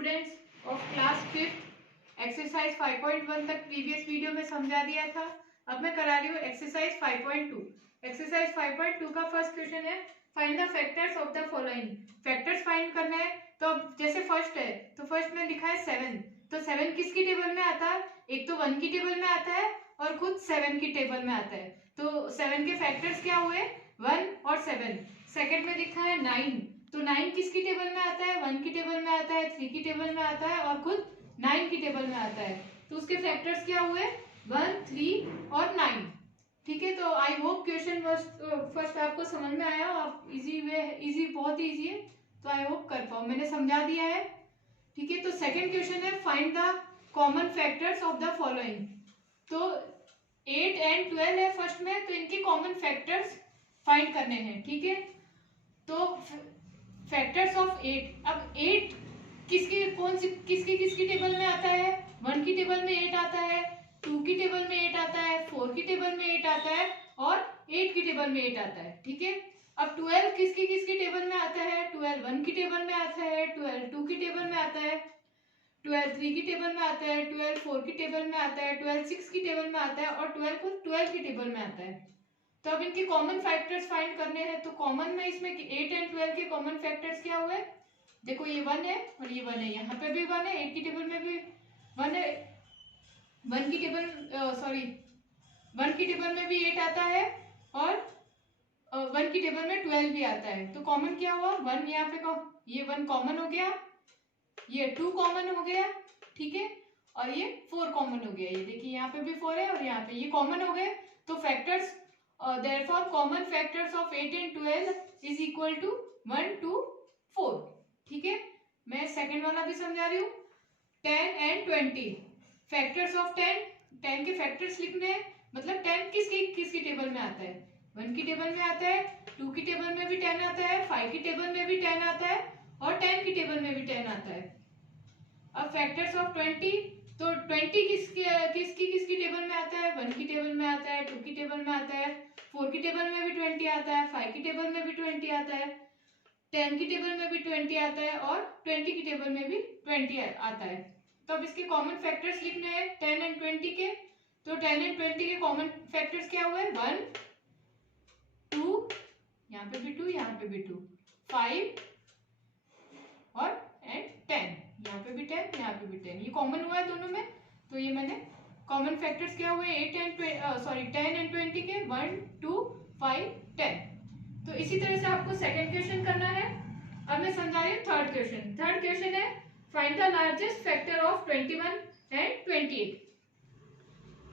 Students of class 5th exercise 5.1 तक previous video में समझा दिया था। अब मैं करा रही हूँ एक्सरसाइज 5.2। एक्सरसाइज 5.2 का फर्स्ट क्वेश्चन है find the factors of the following. Factors find करना है। तो जैसे फर्स्ट है तो फर्स्ट में लिखा है 7, तो 7 किसकी टेबल में आता है? एक तो 1 की टेबल में आता है और खुद 7 की टेबल में आता है। तो 7 के फैक्टर्स क्या हुए? 1 और 7। सेकंड में लिखा है 9, तो 9 किसकी टेबल में आता है? 1 की टेबल में आता है, 3 की टेबल में आता है और खुद 9 की टेबल में आता है। तो उसके फैक्टर्स क्या हुए? 1, 3 और 9। ठीक है, तो आई होप क्वेश्चन फर्स्ट आपको समझ में आया। आप इजी बहुत इजी है, तो आई होप कर पाओ। मैंने समझा दिया है। ठीक है, तो सेकंड क्वेश्चन है find the common factors of the following. तो 8 एंड 12 है फर्स्ट में, तो इनके कॉमन फैक्टर्स फाइंड करने हैं। ठीक है, तो फैक्टर्स ऑफ 8। अब 8 किसकी टेबल में आता है? 1 की टेबल में 8 आता है, 2 की टेबल में 8 आता है, 4 की टेबल में 8 आता है और 8 की टेबल में 8 आता है। ठीक है, अब 12 किसकी टेबल में आता है? 12 1 की टेबल में आता है, 12 2 की टेबल में आता है, 12 3 की टेबल में आता है, 12 4 की टेबल में आता है, 12 6 की टेबल में आता है और 12 की टेबल में आता है। तो अब इनके कॉमन फैक्टर्स फाइंड करने हैं। तो कॉमन में इसमें 8 एंड 12 के कॉमन फैक्टर्स क्या हुए? देखो ये 1 है और ये 1 है, यहाँ पे भी 1 है, 8 की टेबल में भी 1 है, 1 की टेबल 1 की टेबल में भी 8 आता है और 1 की टेबल में 12 भी आता है। तो कॉमन क्या हुआ? 1 यहाँ पे ये 1 कॉमन हो गया, ये 2 कॉमन हो गया, ठीक है, और ये 4 कॉमन हो गया। ये देखिए यहाँ पे भी 4 है और यहाँ पे ये कॉमन हो गए। तो factors therefore common factors of 8 and 12 is equal to 1 to 4। ठीक है, मैं सेकंड वाला भी समझा रही हूँ। 10 and 20 फैक्टर्स ऑफ 10 के फैक्टर्स लिखने हैं। मतलब 10 किसकी टेबल में आता है? 1 की टेबल में आता है, 2 की टेबल में भी 10 आता है, 5 की टेबल में भी 10 आता है और 10 की टेबल में भी 10 आता है। अब फैक्टर्स ऑफ 20, तो 20 किसकी टेबल में आता है? 1 की टेबल में आता है, 2 की टेबल में आता है, 4 की टेबल में भी 20 आता है, 5 की टेबल में भी 20 आता है, 10 की टेबल में भी 20 आता है और 20 की टेबल में भी 20 आता है। तो अब इसके कॉमन फैक्टर्स लिखने हैं 10 एंड 20 के। तो 10 एंड 20 के कॉमन फैक्टर्स क्या हुए? 1 2, यहाँ पे भी 2, यहाँ पे भी 2, 5 और 10, यहाँ पे भी 10, यहाँ पे भी 10, ये कॉमन हुआ है दोनों में। तो ये मैंने कॉमन फैक्टर्स क्या हुए? 10 एंड 20 के 1 2 5 10। तो इसी तरह से आपको सेकंड क्वेश्चन करना है। अब मैं समझा रही हूँ थर्ड क्वेश्चन। थर्ड क्वेश्चन है find the largest factor of 21 and 28।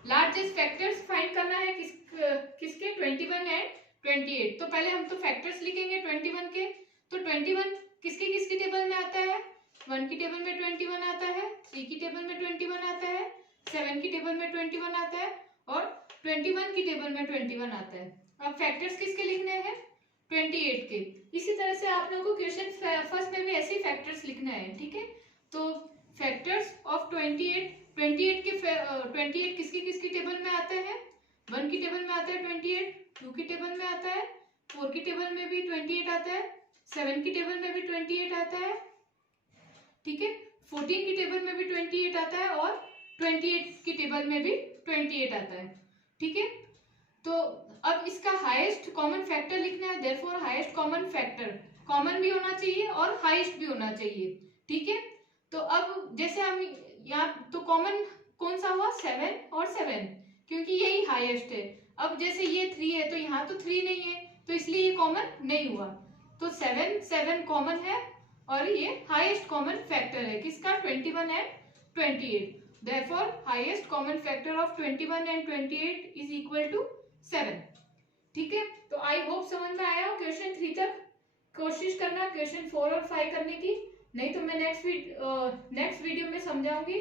Largest factors find करना है किसके? 21 एंड 28। तो पहले हम तो फैक्टर्स लिखेंगे 21 के। तो 21 किसकी टेबल में आता है? 1 की टेबल में 21 आता है, 3 की टेबल में 21 आता है, 7 की टेबल में 21 आता है और 21 की टेबल में 21 आता है। अब फैक्टर्स किसके लिखने हैं? 28 के। इसी तरह से आप लोगों को क्वेश्चन फर्स्ट में भी ऐसे ही फैक्टर्स लिखना है। ठीक है, तो फैक्टर्स ऑफ 28 किसकी टेबल में आते हैं? 1 की टेबल में आता है 28, 2 की टेबल में आता है, 4 की टेबल में भी 28 आता है, 7 की टेबल में भी 28 आता है, ठीक है, 14 की टेबल में भी 28 आता है और 28 की टेबल में भी 28 आता है। ठीक है, तो अब इसका हाईएस्ट कॉमन फैक्टर लिखना है। Therefore highest common factor common भी होना चाहिए और हाईएस्ट भी होना चाहिए। ठीक है, तो अब जैसे हम यहाँ तो कॉमन कौन सा हुआ? 7 और 7, क्योंकि यही हाईएस्ट है। अब जैसे ये 3 है तो यहाँ तो 3 नहीं है, तो इसलिए ये कॉमन नहीं हुआ। तो 7 कॉमन है और ये हाईएस्ट कॉमन फैक्टर है किसका? 21 and 28। Therefore highest common factor of 21 and 28 is equal to 7। ठीक है, तो आई होप समझ में आया हो। क्वेश्चन 3 तक कोशिश करना क्वेश्चन 4 और 5 करने की, नहीं तो मैं नेक्स्ट वीडियो में समझाऊंगी।